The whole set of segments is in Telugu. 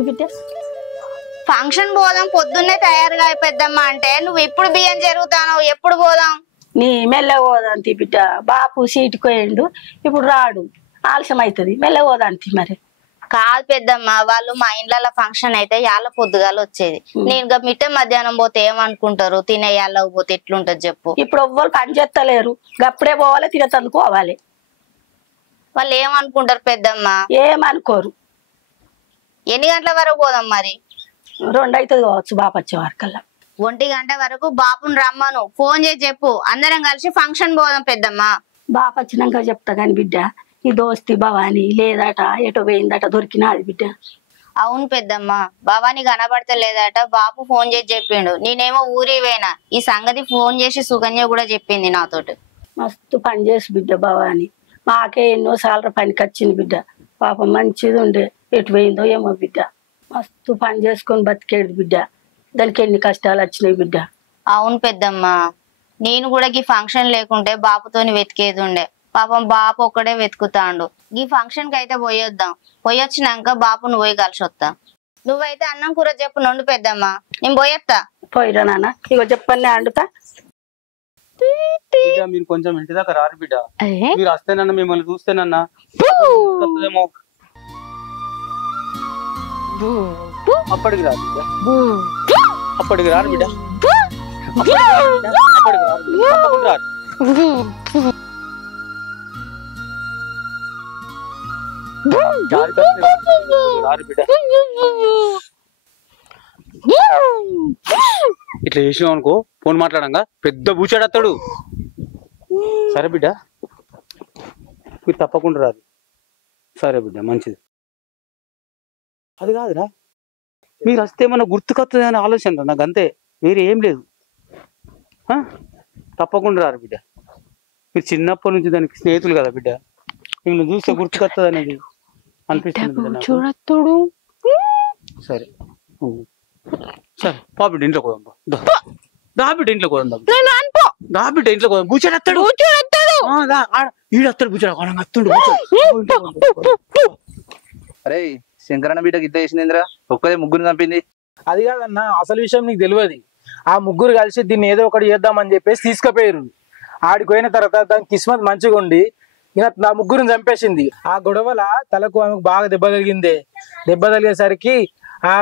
వచ్చింది బిడ్డ? ఫంక్షన్ పోదాం పొద్దున్నే తయారుగా పెద్దమ్మ అంటే నువ్వు ఇప్పుడు బియ్యం జరుగుతాను ఎప్పుడు పోదాం? నీ మెల్ల పోదాంతి బిడ్డ. బాపు సీటుకు పోయిండు, ఇప్పుడు రాడు, ఆలస్యం అవుతుంది. మెల్ల పోదాంతి. మరి కాదు పెద్దమ్మ, వాళ్ళు మా ఇండ్ల ఫంక్షన్ అయితే యాళ్ళ పొద్దుగాల వచ్చేది. నేను మిట్ట మధ్యాహ్నం పోతే ఏమనుకుంటారు? తినే యాళ్ళకు పోతే ఎట్లుంటది చెప్పు? ఇప్పుడు ఎవ్వరు పని చేస్తలేరు, గప్పుడే పోవాలి, తినతందుకు పోవాలి. వాళ్ళు ఏమనుకుంటారు పెద్దమ్మ? ఏమనుకోరు. ఎన్ని గంటల వరకు పోదాం మరి? 2 అవుతుంది కావచ్చు బాపు వచ్చే వరకల్లా. 1 గంట వరకు బాపుని రమ్మను, ఫోన్ చేసి చెప్పు, అందరం కలిసి ఫంక్షన్ పోదాం పెద్దమ్మ. బాపు వచ్చినాక చెప్తా గాని బిడ్డ, ఈ దోస్తి భవాని లేదట, ఎటో పోయిందట, దొరికినాది బిడ్డ. అవును పెద్దమ్మ, భవాని కనబడత లేదట, బాపు ఫోన్ చేసి చెప్పిండు. నేనేమో ఊరి పోయినా, ఈ సంగతి ఫోన్ చేసి సుకన్య కూడా చెప్పింది నాతోటి. మస్తు పని చేసి బిడ్డ భవాని, మాకే ఎన్నోసార్లు పనికి వచ్చింది బిడ్డ. పాపం మంచిది ఉండే, ఎటు పోయిందో ఏమో బిడ్డ. మస్తు పని చేసుకొని బతికేది బిడ్డ, దానికి ఎన్ని కష్టాలు వచ్చినాయి బిడ్డ. అవును పెద్దమ్మ, నేను కూడా ఈ ఫంక్షన్ లేకుంటే బాపుతోని వెతికేది ఉండే. పాపం బాపు ఒక్కడే వెతుకుతాండు. ఈ ఫంక్షన్ కి అయితే పోయొద్దాం, పోయొచ్చినాక బాపును పోయి కలిసి వస్తా. నువ్వైతే అన్నం కూర చెప్పు నుండి పెద్దమ్మ, నేను పోయొత్తా. పోయిరా నాన్న, ఇగో చెప్పండి అండుతా. మీరు కొంచెం ఇంటి దాకా రారు బిడ్డ. మీరు వస్తేనన్నా మిమ్మల్ని చూస్తేనన్నా అప్పటికి రారు బిడ్డ, అప్పటికి రారు బిడ్డ, అప్పటికి రారు, రారు. రారు బిడ్డ. ఇట్లా చేసినావు అనుకో, ఫోన్ మాట్లాడంగా పెద్ద బూచాడతాడు. సరే బిడ్డ, మీరు తప్పకుండా రాదు. సరే బిడ్డ, మంచిది. అది కాదురా, మీరు వస్తే ఏమన్నా గుర్తుకొస్తుంది అని ఆలోచన నాకు, అంతే, వేరే ఏం లేదు. తప్పకుండా రారు బిడ్డ. మీరు చిన్నప్పటి నుంచి దానికి స్నేహితులు కదా బిడ్డ, మిమ్మల్ని చూస్తే గుర్తుకొస్తుంది అనేది అనిపిస్తుంది. చూడత్తుడు. సరే సరే, పా బిడ్డ ఇంట్లో పోదాం. దా బిడ్డ ఇంట్లో పోదాం. దా బిడ్డ ఇంట్లో పోదాం. బూచాడతాడు, ఈడత్తాడు, బూచాడు. అరే శంకరన్న బిడ్డకి ఇద్దరు చేసిందిరా, ఒక్కదే ముగ్గురు చంపింది. అది కాదన్న, అసలు విషయం నీకు తెలియదు. ఆ ముగ్గురు కలిసి దీన్ని ఏదో ఒకటి చేద్దామని చెప్పేసి తీసుకుపోయారు. ఆడికి పోయిన తర్వాత దాని కిస్మత్ మంచిగా ఉండి ఇక నా ముగ్గురిని చంపేసింది. ఆ గొడవల తలకు ఆమెకు బాగా దెబ్బ తగిలింది. దెబ్బ తగిలేసరికి ఆ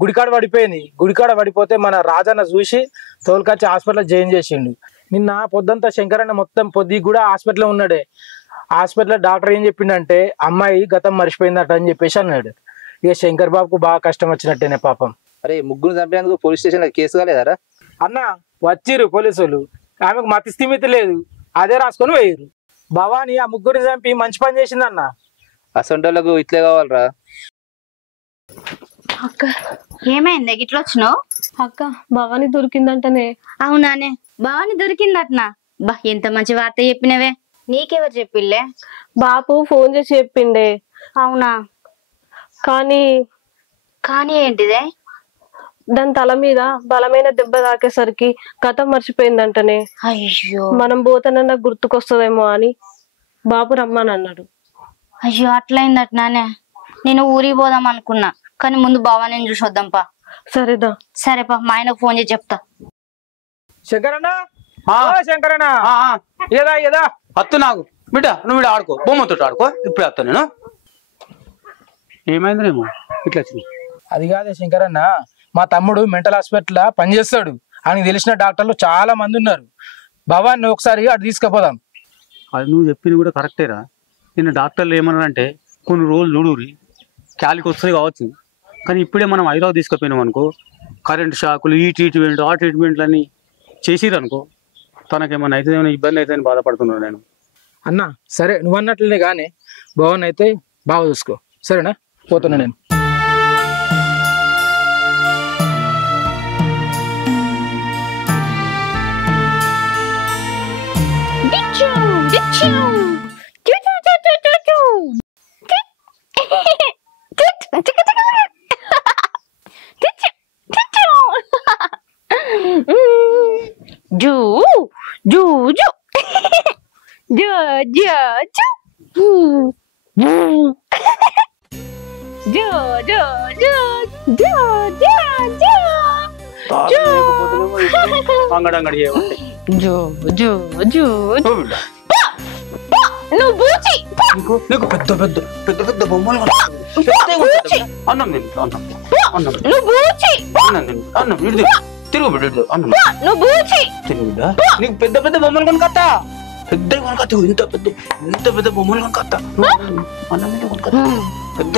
గుడికాడ పడిపోయింది. గుడికాడ పడిపోతే మన రాజన్న చూసి తోలుకొచ్చి హాస్పిటల్ జాయిన్ చేసిండు. నిన్న పొద్దంతా శంకరన్న మొత్తం పొద్దు కూడా హాస్పిటల్లో ఉన్నాడే. హాస్పిటల్లో డాక్టర్ ఏం చెప్పిండంటే అమ్మాయి గతం మర్చిపోయిందట అని చెప్పేసి అన్నాడు. ఇక శంకర్ బాబుకు బాగా కష్టం వచ్చినట్టేనే పాపం. అరే ముగ్గురు చంపినందుకు పోలీస్ స్టేషన్ లో కేసు కాలేదారా? అన్న వచ్చిర్రు పోలీసులు, ఆమెకు మతి స్థిమితి లేదు, అదే రాసుకొని పోయారు. భవాని ఆ ముగ్గురిని చంపి మంచి పని చేసిందన్న. అసంటోళ్ళకు ఇట్లే కావాలరా. అక్క ఏమైంది గిట్ల వచ్చినావు? అక్క భవాని దొరికిందంటనే. అవునానే, భవాని దొరికిందట్నా? బా ఎంత మంచి వార్త చెప్పినవే. నీకెవరు చెప్పిల్లే? బాపు ఫోన్ చేసి చెప్పిండే. అవునా? కానీ కానీ ఏంటిదే? దాని తల మీద బలమైన దెబ్బ తాకేసరికి గతం మర్చిపోయిందంటనే. అయ్యో, మనం పోతానన్నా గుర్తుకొస్తుందేమో అని బాపు రమ్మని అన్నాడు. అయ్యో అట్లయిందట్నానే. నేను ఊరికి పోదాం అనుకున్నా, కానీ ముందు భవాని చూసి వద్దాంపా. సరేదా? సరేపా, మా ఆయనకు ఫోన్ చేసి చెప్తా. శంకరన్న, శంకరన్న ఏదా ఏదా అత్తు నాకు బిడ్డ, నువ్వు బిడ్డ ఆడుకో, బొమ్మతో ఆడుకో. ఇప్పుడు వస్తా నేను. ఏమైందినేమో ఇట్లా వచ్చింది. అది కాదే శంకరన్న, మా తమ్ముడు మెంటల్ హాస్పిటల్ పనిచేస్తాడు. ఆయనకు తెలిసిన డాక్టర్లు చాలా మంది ఉన్నారు. భవాన్ని ఒకసారి అటు తీసుకుపోదాం. అది నువ్వు చెప్పింది కూడా కరెక్టేరా. నిన్న డాక్టర్లు ఏమన్నారంటే కొన్ని రోజులు చూడురి, క్యాలికి వస్తుంది కావచ్చు, కానీ ఇప్పుడే మనం హైదరాబాద్ తీసుకుపోయినాం అనుకో, కరెంట్ షాకులు, ఈ ట్రీట్మెంట్ ఆ ట్రీట్మెంట్లు అన్నీ చేసిరు అనుకో, తనకేమన్నా అయితే ఏమైనా ఇబ్బంది అయితే అని బాధపడుతున్నాను నేను. అన్న సరే, నువ్వు అన్నట్లనే కానీ భవన్ అయితే బాగా చూసుకో. సరేనా? పోతున్నా నేను. జో జో జో జో జో జో అంగడంగడి చేయమంటే జో జో జో ఓ బిడ్డ నువ్వు బూచి నీకు పెద్ద పెద్ద పెద్ద పెద్ద బొమ్మలు అన్నం తింటా అన్నం అన్నం నువ్వు బూచి అన్నం తింటా అన్నం ఇడు తిరుగు బిడ్డ అన్నం నువ్వు బూచి తిరుగు బిడ్డ నీకు పెద్ద పెద్ద బొమ్మలు కొనుకొత్తా పెద్ద కొనుకొత్త ఇంత పెద్ద బొమ్మలు కొనుకొత్తా అన్నం తింటే కొనుకొత్తా పెద్ద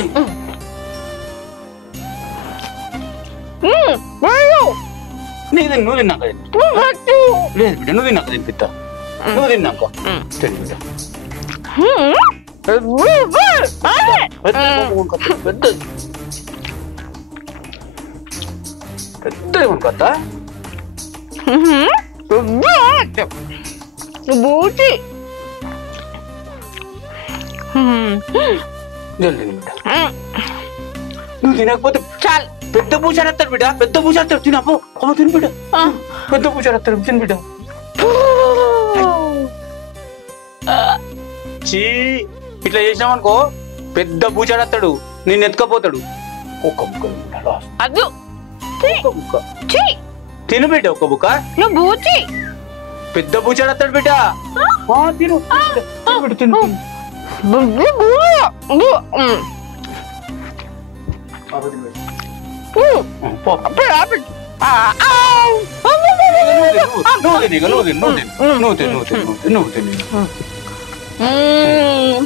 నీది నువ్వు తిన్నాక లేదు బిడ్డ నువ్వు తిన్నాక తినిపిస్తా నువ్వు తిన్నాక తిరుగు బిడ్డ పెద్ద పెద్ద కొనుకొత్తా బూచి నువ్వు తినకపోతే చాలు పెద్ద పూజారేస్తాడు బిడ్డ పెద్ద పూజారేస్తాడు తినపో అమ్మ తిని బిడ్డ పెద్ద పూజారేస్తాడు తిని బిడ్డ చీ ఇట్లా చేసినామనుకో పెద్ద పూజారేస్తాడు నేను ఎత్తుకపోతాడు ఒక్క బుక్క అదు ఒక్క బుక్క తిను బిడ్డ ఒక్క బుక్క నువ్వు బూచి పెద్ద పూజారేస్తాడు బిడ్డ తిను బిడ్డ తిను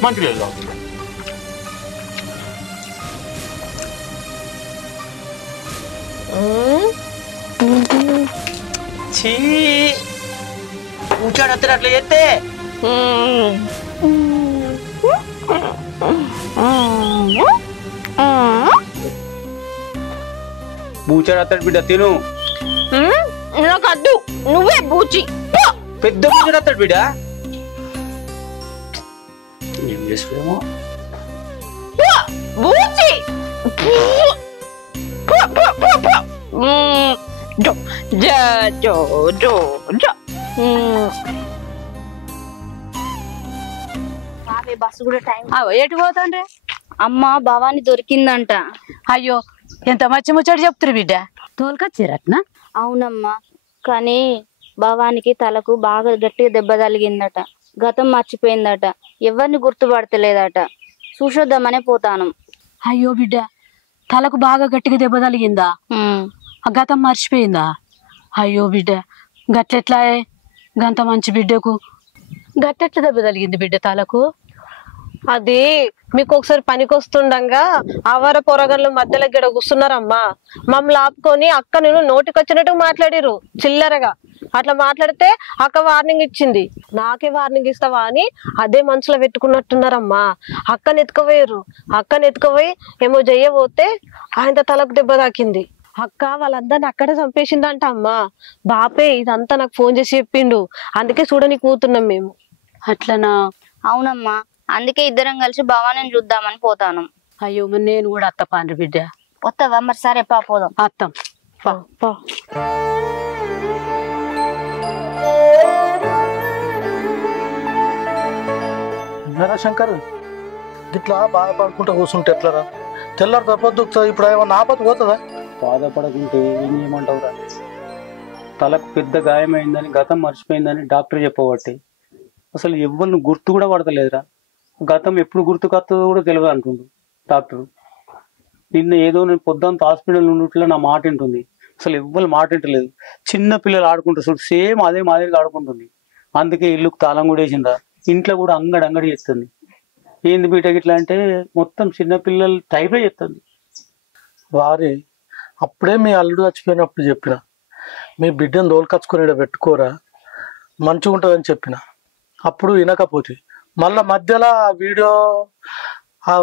మంచి లేదు చీ కూర్చోడతారు అట్లా చేస్తే బూచాడతాడు బిడ్డ తిను నాకు అద్దు నువ్వే బూచి పెద్ద బూచాడతాడు బిడ్డ ఏం చేసుకోమో బూచి జో జో జో జో బస్సు కూడా టైం ఎటు పోతాండ్రే? అమ్మ భవాని దొరికిందంట. అయ్యో ఎంత మంచి ముచ్చట చెప్తారు బిడ్డ. తోలుకొచ్చిరట్నా? అవునమ్మా, కానీ భవానికి తలకు బాగా గట్టిగా దెబ్బ తగిలిందట. గతం మర్చిపోయిందట, ఎవరిని గుర్తుపడతలేదట. చూసొద్దామనే పోతాను. అయ్యో బిడ్డ, తలకు బాగా గట్టిగా దెబ్బ తగిలిందా? ఆ గతం మర్చిపోయిందా? అయ్యో బిడ్డ, గట్లెట్లా గంత మంచి బిడ్డకు గట్టెట్ల దెబ్బ తగిలింది బిడ్డ తలకు? అది మీకు ఒకసారి పనికి వస్తుండగా ఆవార పొరగళ్ళు మధ్యలో గిడ కూర్చున్నారమ్మా. మమ్మల్ని ఆపుకొని అక్క నేను నోటికొచ్చినట్టు మాట్లాడిరు చిల్లరగా. అట్లా మాట్లాడితే అక్క వార్నింగ్ ఇచ్చింది. నాకే వార్నింగ్ ఇస్తావా అని అదే మనసులో పెట్టుకున్నట్టున్నారమ్మా. అక్కని ఎత్తుకుపోయారు. అక్కని ఎత్తుకుపోయి ఏమో చెయ్యబోతే ఆయన తలకు దెబ్బ తాకింది. అక్క వాళ్ళందరిని అక్కడే చంపేసిందంట అమ్మా. బాపే ఇదంతా నాకు ఫోన్ చేసి చెప్పిండు. అందుకే చూడని కూతున్నాం మేము. అట్లనా? అవునమ్మా, అందుకే ఇద్దరం కలిసి భవాని చూద్దామని పోతాను. అయ్యో మరి నేను కూడా అత్త పాండ్రి బిడ్డ. వస్తావా? మరి సరే పా పోదాం. అత్తం శంకర్, ఇట్లా బాధపడుకుంటూ కూర్చుంటే ఎట్లరా? తెల్లారు తప్పొద్దు. ఇప్పుడు ఏమన్నా ఆపద పోతుందా? బాధపడకుంటే ఏం చేయమంటావురా? తలకు పెద్ద గాయమైందని, గతం మర్చిపోయిందని డాక్టర్ చెప్పబట్టి అసలు ఎవరిని గుర్తు కూడా పడతలేదురా. గతం ఎప్పుడు గుర్తుకొస్తుందో కూడా తెలియదు అంటుండు డాక్టర్. నిన్న ఏదో నేను పొద్దుంత హాస్పిటల్ ఉన్నట్లు నా మాట వింటుంది. అసలు ఎవ్వరు మాట వింటలేదు. చిన్న పిల్లలు ఆడుకుంటారు చూడు, సేమ్ అదే మాదిరిగా ఆడుకుంటుంది. అందుకే ఇల్లుకు తాళం కూడా వేసిందా. ఇంట్లో కూడా అంగడి చేస్తుంది. ఏంది బీటకి ఇట్లా అంటే మొత్తం చిన్నపిల్లలు టైపే చేస్తుంది. వారి అప్పుడే మీ అల్లుడు చచ్చిపోయినప్పుడు చెప్పిన, మీ బిడ్డను దోలుకచ్చుకొని పెట్టుకోరా మంచిగా ఉంటుందని చెప్పిన. అప్పుడు వినకపోతే మళ్ళా మధ్యలో ఆ వీడియో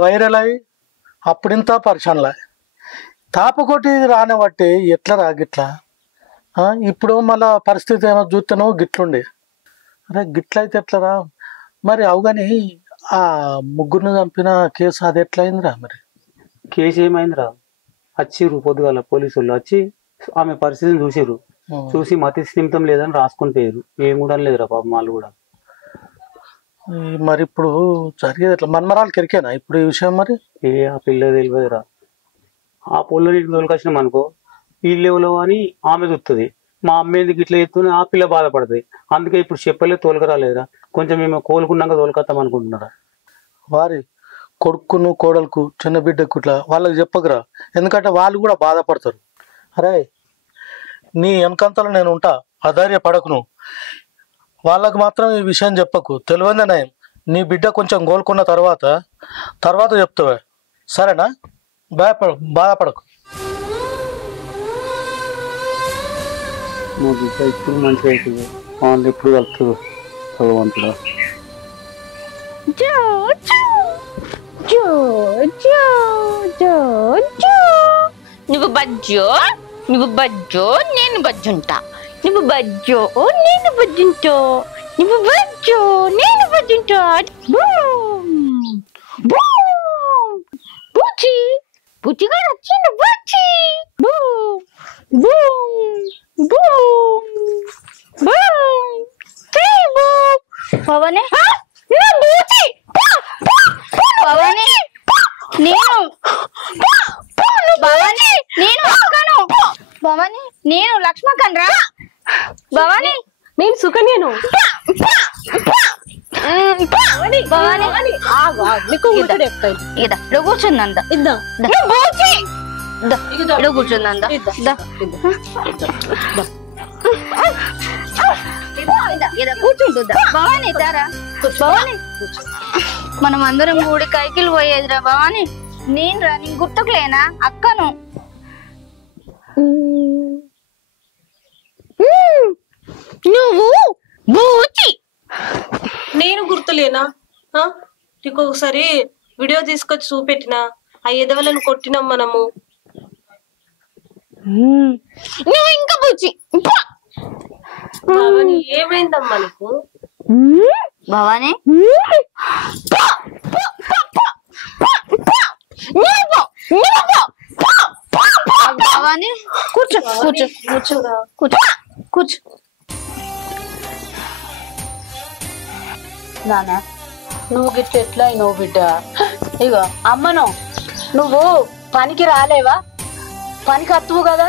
వైరల్ అయ్యి అప్పుడింత పరిశానలా తాపకొట్టి రానిబట్టి ఎట్లా రా గిట్లా. ఇప్పుడు మళ్ళా పరిస్థితి ఏమో చూస్తేనో గిట్లుండే. అరే గిట్ల అయితే ఎట్లరా మరి? అవుగాని ఆ ముగ్గురిని చంపిన కేసు అది ఎట్లయిందిరా మరి? కేసు ఏమైందిరా? వచ్చిర్రు పొద్దుగాల పోలీసు వాళ్ళు వచ్చి ఆమె పరిస్థితిని చూసిర్రు. చూసి మతి స్థిమితం లేదని రాసుకొని పోయారు. ఏం కూడా లేదురా పాపం వాళ్ళు కూడా. మరి ఇప్పుడు జరిగేది ఎట్లా? మన్మరాలు కెరికేనా ఇప్పుడు ఈ విషయం? మరి ఆ పిల్ల తెలియదురా. ఆ పొల్ల నీటికి తోలుకొచ్చినాం అనుకో వీళ్ళెవలో అని ఆమె చూస్తుంది, మా అమ్మ ఎందుకు ఇట్లా ఎత్తుని ఆ పిల్ల బాధపడుతుంది. అందుకే ఇప్పుడు చెప్పలే తోలుకరాలేదురా, కొంచెం మేము కోలుకున్నాక తోలుకొస్తాం అనుకుంటున్నారా. వారి కొడుకును కోడలకు చిన్న బిడ్డకు ఇట్లా వాళ్ళకి చెప్పకురా, ఎందుకంటే వాళ్ళు కూడా బాధపడతారు. అరే నీ వెనకంతలో నేను ఉంటా, అధైర్య పడకును. వాళ్ళకు మాత్రం ఈ విషయం చెప్పకు, తెలియదే నయం. నీ బిడ్డ కొంచెం కోలుకున్న తర్వాత చెప్తావే, సరేనా? బాధపడకు. మా బిడ్డ ఇప్పుడు మంచిగా అవుతుంది, వాళ్ళు ఎప్పుడు కలుపుతుంది భగవంతుడా. నువ్వు బజ్జో నేను బజ్జుంటా, నువ్వు బజ్జో నేను బజ్జుంటా, నువ్వు బజ్జో నేను బజ్జుంటా. బూచి బూచిగా వచ్చిండు, బూచి భవాని భవాని నేను భవాని నేను అక్కను భవాని నేను లక్ష్మక్కన్ రా భవాని నేను సుకన్యను. భవాని ఇద్దా కూర్చుందంద ఇద్దా కూర్చుందంద కూర్చుంటుందా భవాని తారా భవాని మనం అందరం కూడి కైకిలు పోయేదిరా భవాని. నేను రా నీకు గుర్తుకులేనా అక్కను. నువ్వు బూచి నేను గుర్తులేనా? నీకు ఒకసారి వీడియో తీసుకొచ్చి చూపెట్టినా, ఆ ఎదవలను కొట్టినాం మనము. నువ్వు ఇంకా బూచి ఏమైందమ్మా నీకు? భవాని భవాని కూర్చో కూర్చో కూర్చో కూర్చో కూర్చో. నానా నువ్వు గిట్ల ఎట్లా అయినావు బిడ్డ? ఇగో అమ్మను నువ్వు పనికి రాలేవా? పనికి వస్తువు కదా,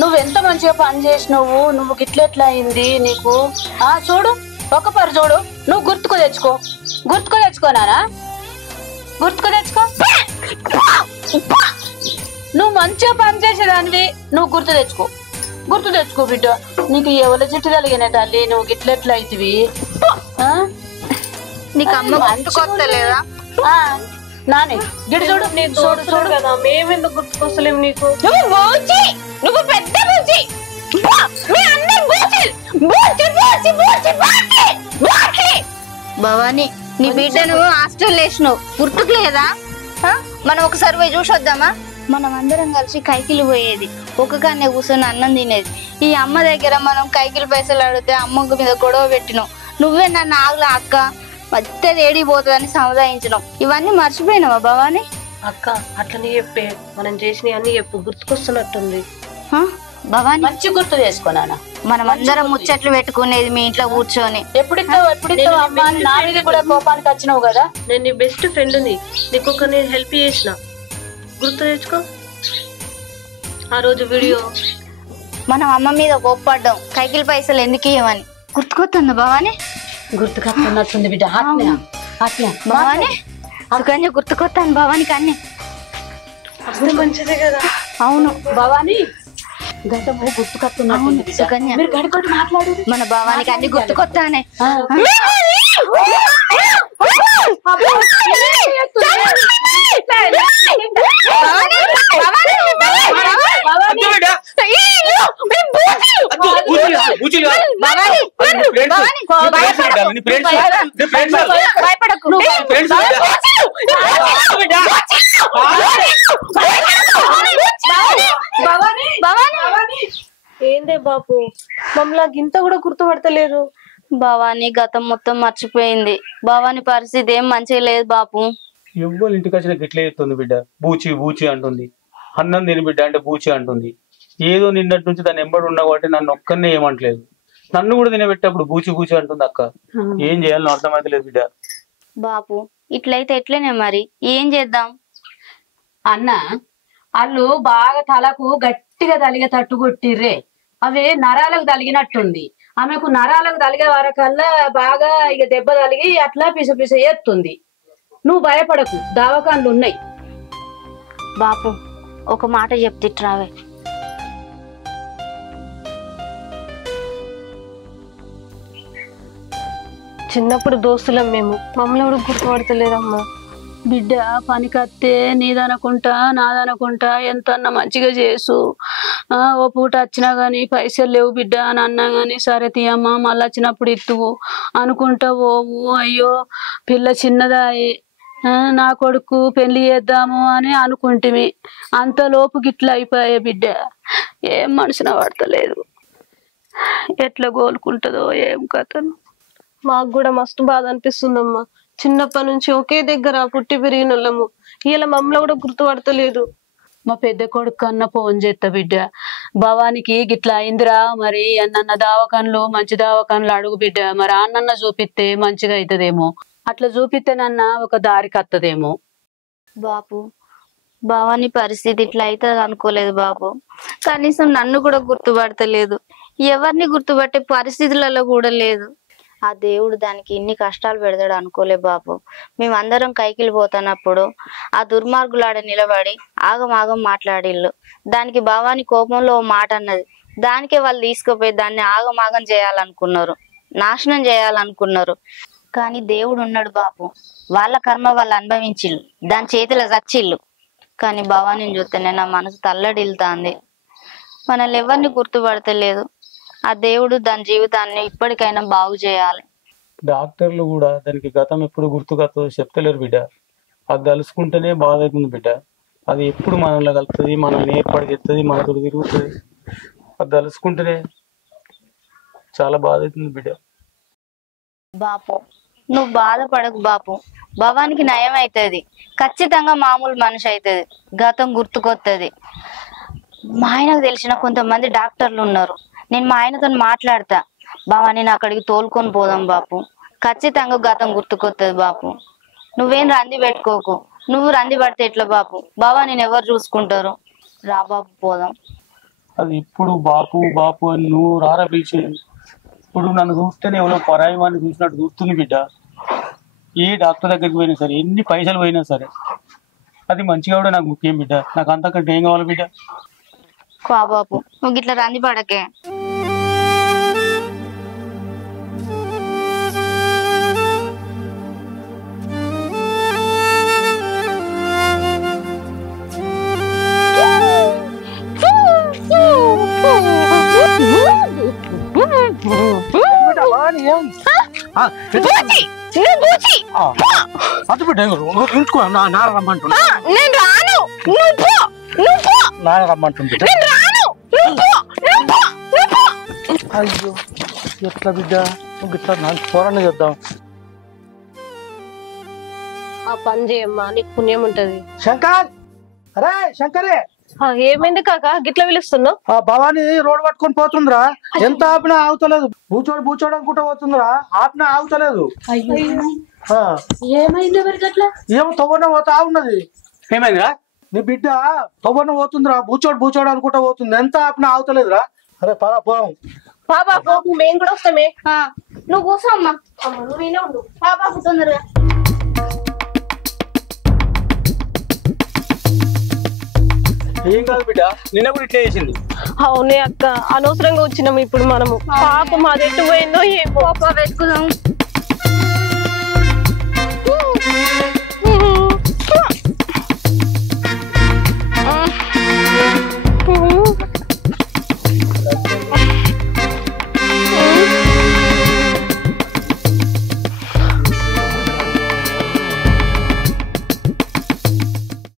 నువ్వెంత మంచిగా పని చేసినావు, నువ్వు గిట్లెట్లా అయింది నీకు? చూడు ఒక పరు చూడు, నువ్వు గుర్తుకు తెచ్చుకో నానా, గుర్తుకు తెచ్చుకో. నువ్వు మంచిగా పని చేసేదానివి, నువ్వు గుర్తు తెచ్చుకో బిడ్డ. నీకు ఎవరి జిట్టు కలిగిన తల్లి, నువ్వు గిట్లెట్లా అవుతుంది? నీకు అమ్మ గుర్తుకొస్తలేదా? నాని గిడి చూడు, చూడు చూడు కదా, మేమెందుకు గుర్తుకొస్తలేము నీకు? నువ్వు బూచి, నువ్వు పెద్ద బూచి. భవాని నీ బిడ్డను హాస్టల్ వేసినావు, గుర్తుకు లేదా? మనం ఒకసారి పోయి చూసొద్దామా? మనం అందరం కలిసి కైకిలు పోయేది, ఒక కాన్నే కూర్చొని అన్నం తినేది. ఈ అమ్మ దగ్గర మనం కైకిలు పైసలు అడిగితే అమ్మకు మీద గొడవ పెట్టినావు. నువ్వే నన్ను ఆగులా అక్క మధ్య ఏడిపోతుందని సముదాయించినావు. ఇవన్నీ మర్చిపోయినావా భవాని? అక్క అట్లనే చెప్పే, మనం చేసిన అన్ని చెప్పు, గుర్తుకొస్తున్నట్టుంది. భవాని మంచి గుర్తు చేసుకున్నానా, మనం అందరం ముచ్చట్లు పెట్టుకునేది మీ ఇంట్లో కూర్చొని. ఎప్పుడిస్తావు అమ్మా అని నా మీద కూడా కోపానికి వచ్చినావు కదా. నేను నీ బెస్ట్ ఫ్రెండ్ని, నీకు నేను హెల్ప్ చేసిన, గుర్తు తెచ్చుకో. ఆ రోజు వీడియో మనం అమ్మ మీద కోప్పడ్డాం, కైకిల్ పైసలు ఎందుకు ఇవ్వమని. గుర్తుకొస్తుందా భవాని? గుర్తుకొస్తున్నట్టుంది బిడ్డ. భవాని సుకన్య గుర్తుకొస్తాను భవానికి అన్ని. మంచిదే కదా. అవును భవాని గతము గుర్తుకొస్తున్నట్టుంది సుకన్య, మీరు గడికొట్టి మాట్లాడు. మన భవానికి అన్ని గుర్తుకొస్తానే. ఏందే బాపు, మమ్మల్ని ఇంత కూడా గుర్తుపడతలేదు. భవాని గతం మొత్తం మర్చిపోయింది. భవాని పరిస్థితి ఏం మంచిగా లేదు బాపు. ఎవ్వరు ఇంటికి వచ్చిన గిట్లే చెప్తుంది బిడ్డ, బూచి అంటుంది. అన్నం తిని బిడ్డ అంటే బూచి అంటుంది. ఏదో నిన్నటి నుంచి దాన్ని ఎంబడి ఉన్నా కాబట్టి నన్ను ఒక్కనే ఏమంటలేదు, నన్ను కూడా తినబెట్టేప్పుడు బూచి అంటుంది. అక్క ఏం చేయాలని అర్థమైతే లేదు బిడ్డ. బాపు ఇట్లయితే ఎట్లనే మరి ఏం చేద్దాం? అన్న వాళ్ళు బాగా తలకు గట్టిగా తలిగే తట్టు కొట్టిర్రే, అవి నరాలకు తలిగినట్టుంది. ఆమెకు నరాలకు తలిగే వరకల్లా బాగా ఇక దెబ్బ తలిగి అట్లా పిస పిస ఎత్తుంది. నువ్వు భయపడకు, దవాఖాన్లు ఉన్నాయి. బాపు ఒక మాట చెప్తిట్రావే. చిన్నప్పుడు దోస్తులం మేము, మమ్మల్ని ఎవరు గుర్తుపడతలేదమ్మా. బిడ్డ పనికత్తే నీదనుకుంటా నాదనుకుంటా ఎంతన్నా మంచిగా చేసు. ఓ పూట వచ్చినా గాని పైసలు లేవు బిడ్డ అని అన్నా గాని సరే తీయమ్మా మళ్ళీ వచ్చినప్పుడు ఇత్తువు అనుకుంటా పోవు. అయ్యో పిల్ల చిన్నదాయి, నా కొడుకు పెళ్లి చేద్దాము అని అనుకుంటిమి. అంతలోపు గిట్లా అయిపోయే బిడ్డ. ఏం మనసున పడతలేదు, ఎట్లా గోలుకుంటుందో ఏం కథను. మాకు కూడా మస్తు బాధ అనిపిస్తుందమ్మా. చిన్నప్పటి నుంచి ఒకే దగ్గర పుట్టి పెరిగిన వాళ్ళము, ఇలా మమ్మల్ని కూడా గుర్తుపడతలేదు. మా పెద్ద కొడుకు కన్నా ఫోన్ చేస్తా బిడ్డ, భవానికి గిట్లా అయిందిరా మరి అన్న దావకాన్లు మంచి దావకాన్లు అడుగు బిడ్డ, మరి అన్న చూపిస్తే మంచిగా అవుతుందేమో, అట్లా చూపిస్తేనన్నా ఒక దారికి వస్తుందేమో. బాపు భవాని పరిస్థితి ఇట్లా అవుతుంది అనుకోలేదు బాపు. కనీసం నన్ను కూడా గుర్తుపడతలేదు, ఎవరిని గుర్తుపట్టే పరిస్థితులలో కూడా లేదు. ఆ దేవుడు దానికి ఇన్ని కష్టాలు పెడతాడు అనుకోలే బాపు. మేమందరం కైకిలి పోతున్నప్పుడు ఆ దుర్మార్గులాడ నిలబడి ఆగమాగం మాట్లాడిళ్ళు. దానికి భవాని కోపంలో ఓ మాట అన్నది, దానికే వాళ్ళు తీసుకుపోయి దాన్ని ఆగమాగం చేయాలనుకున్నారు, నాశనం చేయాలనుకున్నారు. కానీ దేవుడు ఉన్నాడు బాపు, వాళ్ళ కర్మ వాళ్ళు అనుభవించిళ్ళు, దాని చేతిలో చచ్చిళ్ళు. కానీ భవానీని చూస్తేనే నా మనసు తల్లడిల్తాంది. మనల్ని ఎవరిని గుర్తుపడతలేదు. ఆ దేవుడు దాని జీవితాన్ని ఇప్పటికైనా బాగు చేయాలి. డాక్టర్లు కూడా దానికి గతం ఎప్పుడు గుర్తుకొస్తుందో చెప్తలేరు బిడ్డ. అది తలుసుకుంటేనే బాధ అవుతుంది బిడ్డ. అది ఎప్పుడు మనల్ని కలుపుతుంది, మనల్ని ఏర్పాటు చేస్తుంది, మనతో తిరుగుతుంది. అది తలుసుకుంటేనే చాలా బాధ అవుతుంది బిడ్డ. బాపు నువ్వు బాధపడకు బాపు, భవానికి నయం అవుతుంది, ఖచ్చితంగా మామూలు మనిషి అవుతుంది, గతం గుర్తుకొస్తుంది. మా ఆయనకు తెలిసిన కొంతమంది డాక్టర్లు ఉన్నారు, నేను మా ఆయనతో మాట్లాడతా. భవాని అక్కడికి తోలుకొని పోదాం బాపు, ఖచ్చితంగా గతం గుర్తుకొస్తుంది బాపు. నువ్వేం రంది పెట్టుకోకు, నువ్వు రంది పడితే ఎట్లా బాపు, భవాని ఎవరు చూసుకుంటారు? రా బాపు పోదాం. అది ఇప్పుడు బాపు బాపు అని నువ్వు రారా పిలిచేది. ఇప్పుడు నన్ను చూస్తేనే ఎవరో పరాయి వాడిని చూసినట్టు చూస్తుంది బిడ్డ. ఏ డాక్టర్ దగ్గరికి పోయినా సరే, ఎన్ని పైసలు పోయినా సరే, అది మంచిగా కూడా నాకు ముఖ్యం బిడ్డ. నాకు అంతకంటే ఏం కావాలి బిడ్డ? బాపు నువ్వు ఇట్లా రంది పడకే. అయ్యో ఎట్లా బిడ్డ, ఇట్లా నాకు పోరాన్ని చేద్దాం. ఆ పని చేయమ్మా, నీకు పుణ్యం ఉంటది. శంకర్, అరే శంకరే, ఏమైంది కాక గిట్లా పిలుస్తున్నావు? ఆ భవాని రోడ్ పట్టుకొని పోతుందిరా, ఎంత ఆపినా ఆగుతలేదు. బూచోడు బూచోడు అనుకుంటా పోతుందిరా, ఆపినా ఆగుతలేదు. ఏమైంది ఎవరికి అట్లా? ఏమో తవ్వన పోతా ఉన్నది. ఏమైందిరా? నీ బిడ్డ తవ్వన పోతుందిరా, బూచోడు బూచోడు అనుకుంటా పోతుంది, ఎంత ఆపినా ఆగుతలేదురా. అరే పరా పోదాం. బాబా మేము కూడా వస్తామే. నువ్వు కూర్చో అమ్మా, నువ్వు నేనే ఉండు. బాబు తొందరగా. ఏం కాదు బిడ్డ, నిన్న కూడా ఇట్లా చేసింది. అవునే అక్క, అనవసరంగా వచ్చినాము ఇప్పుడు మనము. పాపం అది ఎట్టు పోయిందో ఏమో. వెతుకుదాం.